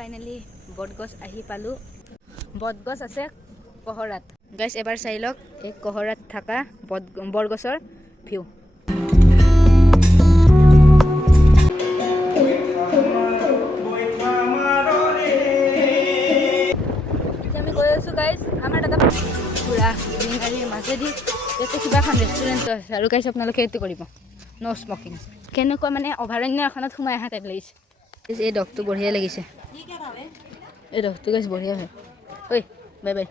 Finally বটগছ আহি পালোঁ। বটগছ আছে কহৰাত। গাইছ এবাৰ চাই লওক এই কহৰাত থকা বৰগছৰ ভিউ। আমি গৈ আছোঁ গাইছ, আমাৰ দাদা পুৰা গ্ৰীনাৰীৰ মাজেদি ইয়াতে কিবা এখন ৰেষ্টুৰেণ্ট আছে আৰু গাইছ আপোনালোকে এইটো কৰিব ন' স্মকিং। কেনেকুৱা মানে অভয়াৰণ্য এখনত সোমাই অহা টাইপ লাগিছে। এই ডগটো বঢ়িয়া লাগিছে, এই ডগটো গাইছ বঢ়িয়া হয়। ঐ বাই বাই,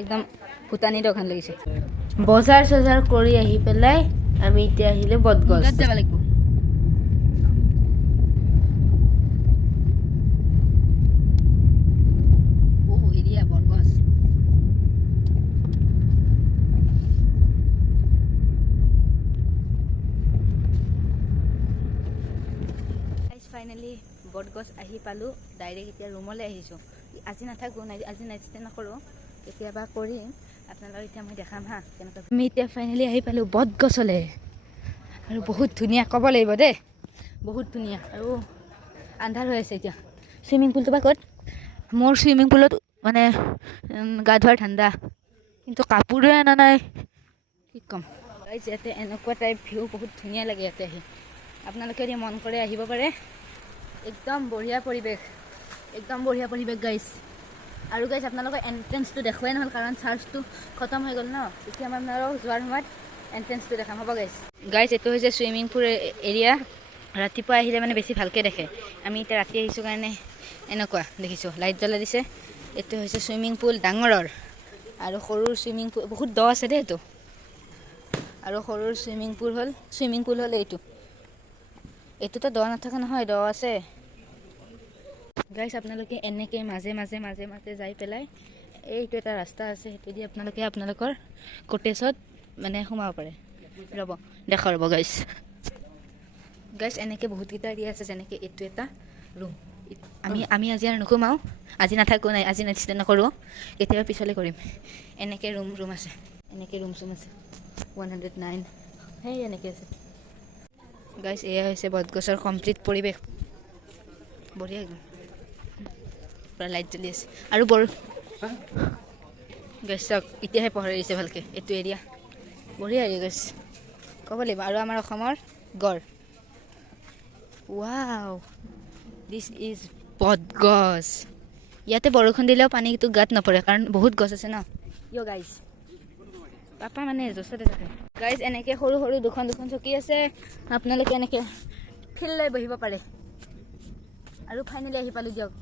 একদম ভূটানী ডগ হেন লাগিছে। বজাৰ চজাৰ কৰি আহি পেলাই আমি এতিয়া আহিলে বটগছ যাব লাগিব। ফাইনেলি বটগছ আহি পালোঁ। ডাইৰেক্ট এতিয়া ৰুমলৈ আহিছোঁ। আজি নাথাকোঁ, আজি নাইট ষ্টে নকৰোঁ, কেতিয়াবা কৰিম আপোনালোকক। এতিয়া মই দেখাম হা কেনেকুৱা। আমি এতিয়া ফাইনেলি আহি পালোঁ বটগছলৈ আৰু বহুত ধুনীয়া, ক'ব লাগিব দেই, বহুত ধুনীয়া। আৰু আন্ধাৰ হৈ আছে এতিয়া। চুইমিং পুলটো বা ক'ত? মোৰ চুইমিং পুলত মানে গা ধোৱাৰ ঠাণ্ডা, কিন্তু কাপোৰে অনা নাই, কি ক'ম। ইয়াতে এনেকুৱা টাইপ ভিউ বহুত ধুনীয়া লাগে ইয়াতে আহি। আপোনালোকে যদি মন কৰে আহিব পাৰে। একদম বঢ়িয়া পৰিৱেশ, একদম বঢ়িয়া পৰিৱেশ গাইছ। আৰু গাইছ আপোনালোকৰ এণ্ট্ৰেঞ্চটো দেখুৱাই নহ'ল, কাৰণ চাৰ্জটো খতম হৈ গ'ল ন। এতিয়া মই আপোনালোকক যোৱাৰ সময়ত এণ্ট্ৰেঞ্চটো দেখাম, হ'ব গাইছ। গাইছ এইটো হৈছে চুইমিং পুল এৰিয়া। ৰাতিপুৱা আহিলে মানে বেছি ভালকৈ দেখে। আমি এতিয়া ৰাতি আহিছোঁ কাৰণে এনেকুৱা দেখিছোঁ, লাইট জ্বলাই দিছে। এইটো হৈছে চুইমিং পুল ডাঙৰৰ, আৰু সৰুৰ চুইমিং পুল বহুত দ আছে দেই এইটো। আৰু সৰুৰ চুইমিং পুল হ'ল এইটো। এইটোতো দ নাথাকে নহয়, দ আছে গাইছ। আপোনালোকে এনেকৈ মাজে মাজে মাজে মাজে যাই পেলাই এইটো এটা ৰাস্তা আছে, সেইটোদি আপোনালোকে আপোনালোকৰ কটেজত মানে সোমাব পাৰে। ৰ'ব গাইছ। গাইছ এনেকৈ বহুতকেইটা এৰিয়া আছে, যেনেকৈ এইটো এটা ৰুম। আমি আজি আৰু নোসোমাওঁ, আজি নাথাকোঁ, আজি নাইট ষ্টে নকৰোঁ, কেতিয়াবা পিছলৈ কৰিম। এনেকৈ ৰুম আছে, এনেকৈ ৰুম আছে 109, সেই এনেকৈ আছে গাইছ। এয়া হৈছে বটগছৰ কমপ্লিট পৰিৱেশ, বঢ়িয়া একদম, পূৰা লাইট জ্বলি আছে। আৰু গাইছ চাওক, এতিয়াহে পোহৰ আহিছে ভালকৈ। এইটো এৰিয়া বঢ়িয়া এৰিয়া গাইছ, ক'ব লাগিব। আৰু আমাৰ অসমৰ গড়, ৱাও, দিছ ইজ বটগছ। ইয়াতে বৰষুণ দিলেও পানীটো গাত নপৰে, কাৰণ বহুত গছ আছে ন। ইয় গাইছ, পাপা মানে য'চতে থাকে গাইজ। এনেকৈ সৰু সৰু দুখন চকী আছে, আপোনালোকে এনেকৈ ফিল লৈ বহিব পাৰে। আৰু ফাইনেলি আহি পালোঁ দিয়ক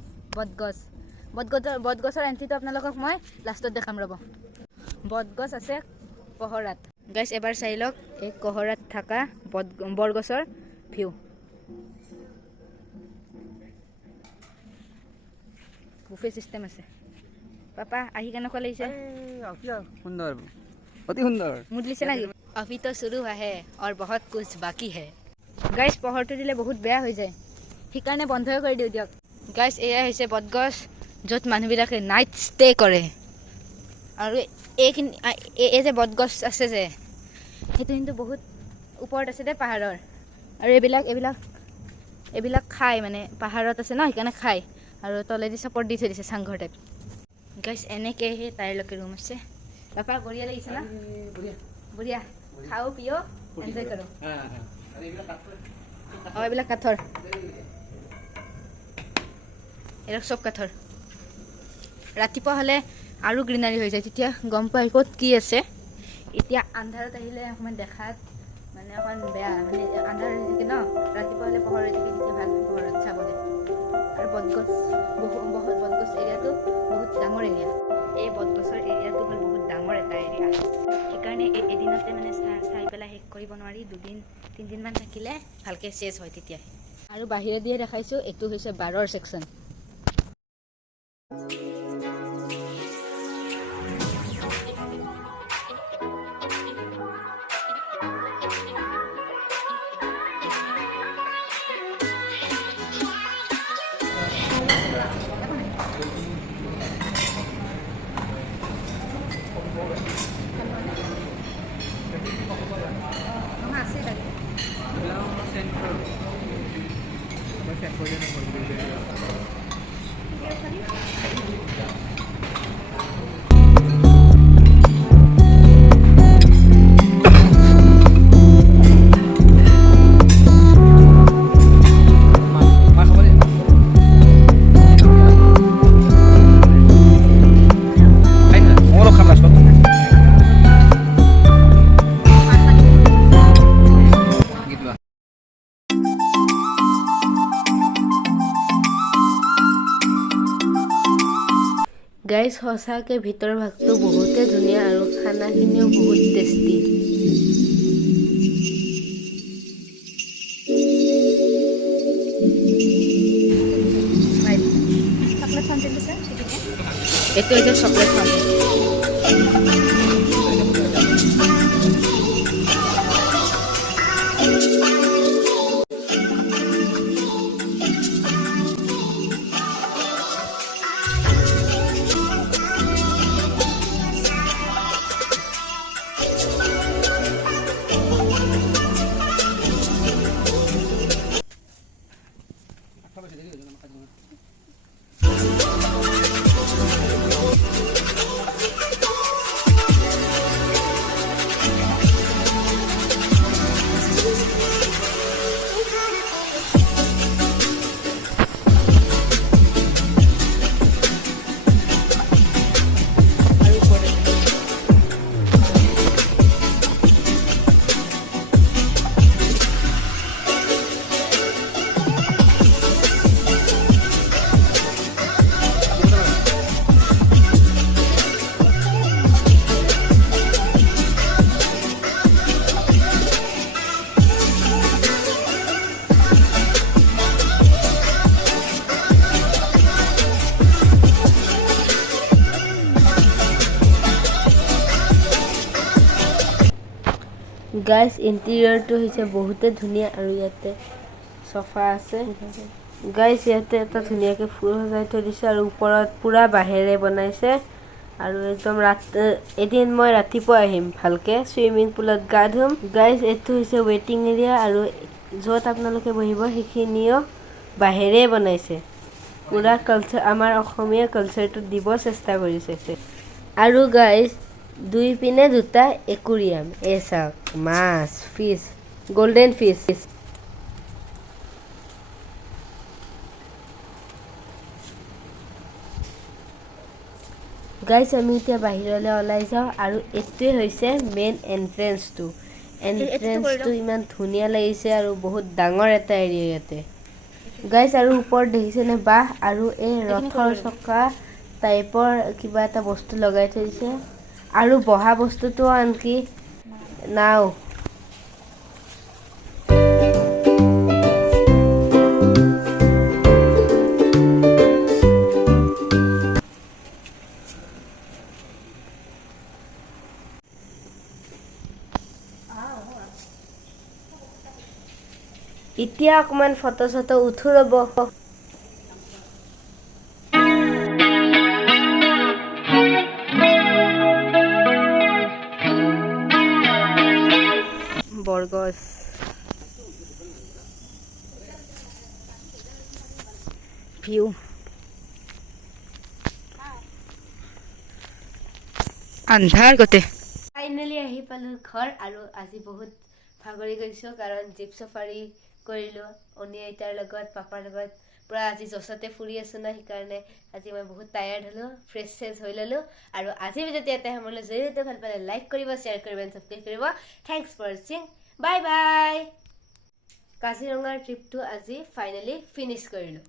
বটগছৰ এণ্ট্ৰিটো আপোনালোকক মই লাষ্টত দেখাম, ৰ'ব। বটগছ আছে কহৰাত। গাইজ এবাৰ চাই লওক এই কহৰাত থকা বৰগছৰ ভিউ। বুফে চিষ্টেম আছে। পাপা আহি কেনেকুৱা লাগিছে? সুন্দৰ, অতি সুন্দৰ। মুড লিছে নেকি? अभी तो शुरू है और बहुत कुछ बाकी है। গাইছ পোহৰটো দিলে বহুত বেয়া হৈ যায়, সেইকাৰণে বন্ধই কৰি দিওঁ দিয়ক। গাইছ এয়া হৈছে বটগছ, য'ত মানুহবিলাকে নাইট ষ্টে কৰে। আৰু এই যে বটগছ আছে যে, সেইটো কিন্তু বহুত ওপৰত আছে দেই পাহাৰৰ। আৰু এইবিলাক খায়, মানে পাহাৰত আছে ন, সেইকাৰণে খায়। আৰু তলেদি চাপৰ্ট দি থৈ দিছে চাংঘৰ টাইপ। গাইছ এনেকৈ সেই তাইলৈকে ৰুম আছে। পাপা বঢ়িয়া লাগিছে না? বঢ়িয়া, খাও পিও এনজয় কৰোঁ। এইবিলাক কাঠৰ, এইবিলাক চব কাঠৰ। ৰাতিপুৱা হ'লে আৰু গ্ৰীনাৰী হৈ যায়, তেতিয়া গম পাই ক'ত কি আছে। এতিয়া আন্ধাৰত আহিলে অকণমান দেখাত মানে অকণমান বেয়া, মানে আন্ধাৰ হৈ থাকে ন। ৰাতিপুৱা হ'লে পোহৰ হৈ থাকে, তেতিয়া ভাল পোহৰত চাবলৈ। আৰু বটগছ এৰিয়াটো বহুত ডাঙৰ এৰিয়া। এই বটগছৰ এৰিয়াটো হ'ল বহুত ডাঙৰ এটা এৰিয়া, সেইকাৰণে এদিনতে মানে চাই পেলাই শেষ কৰিব নোৱাৰি। 2-3 দিনমান থাকিলে ভালকৈ চেছ হয় তেতিয়াহে। আৰু বাহিৰে দিয়ে দেখাইছোঁ, এইটো হৈছে বাৰৰ ছেকশ্যন। গাইজ সঁচাকৈ ভিতৰ ভাগটো বহুতে ধুনীয়া আৰু খানাখিনিও বহুত টেষ্টি। চকলেট ফাউণ্টেন দিছে এইটো হৈছে চকলেট ফাউণ্টেন। গাইজ ইণ্টেৰিয়ৰটো হৈছে বহুতে ধুনীয়া আৰু ইয়াতে চফা আছে। গাইজ ইয়াতে এটা ধুনীয়াকৈ ফুল সজাই থৈ দিছে আৰু ওপৰত পূৰা বাঁহেৰে বনাইছে আৰু একদম এদিন মই ৰাতিপুৱা আহিম ভালকৈ চুইমিং পুলত গা ধুম। গাইজ এইটো হৈছে ৱেটিং এৰিয়া আৰু য'ত আপোনালোকে বহিব সেইখিনিও বাঁহেৰে বনাইছে। পূৰা কালচাৰ আমাৰ অসমীয়া কালচাৰটো দিব চেষ্টা কৰিছে। আৰু গাইজ দুই পিনে দুটা একুৰিয়াম, এই চাওক মাছ, ফিছ, গল্ডেন ফিছ। গাইজ আমি এতিয়া বাহিৰলৈ ওলাই যাওঁ আৰু এইটোৱে হৈছে মেইন এণ্ট্ৰেঞ্চটো। এণ্ট্ৰেঞ্চটো ইমান ধুনীয়া লাগিছে আৰু বহুত ডাঙৰ এটা এৰিয়া ইয়াতে। গাইজ আৰু ওপৰত দেখিছেনে বাঁহ আৰু এই ৰথৰ চকা টাইপৰ কিবা এটা বস্তু লগাই থৈ দিছে আৰু বহা বস্তুটো আনকি নাও। এতিয়া অকণমান ফটো চটো উঠো ৰ'ব। বৰগছ ভিউ আন্ধাৰ গোটেই। ফাইনেলি আহি পালোঁ ঘৰ আৰু আজি বহুত ভাগৰি গৈছোঁ কাৰণ জীপ চাফাৰী কৰিলোঁ অনি আইতাৰ লগত পাপাৰ লগত পূৰা আজি জছতে ফুৰি আছোঁ না, সেইকাৰণে আজি মই বহুত টায়াৰ্ড হ'লোঁ। ফ্ৰেছ চেছ হৈ ল'লোঁ আৰু আজি যদি এটা সময়লৈ যদি ভাল পালে লাইক কৰিব, শ্বেয়াৰ কৰিব, ছাবস্ক্ৰাইব কৰিব। থেংকছ ফৰ ৱাচিং, বাই বাই। কাজিৰঙাৰ ট্ৰিপটো আজি ফাইনেলি ফিনিছ কৰিলোঁ।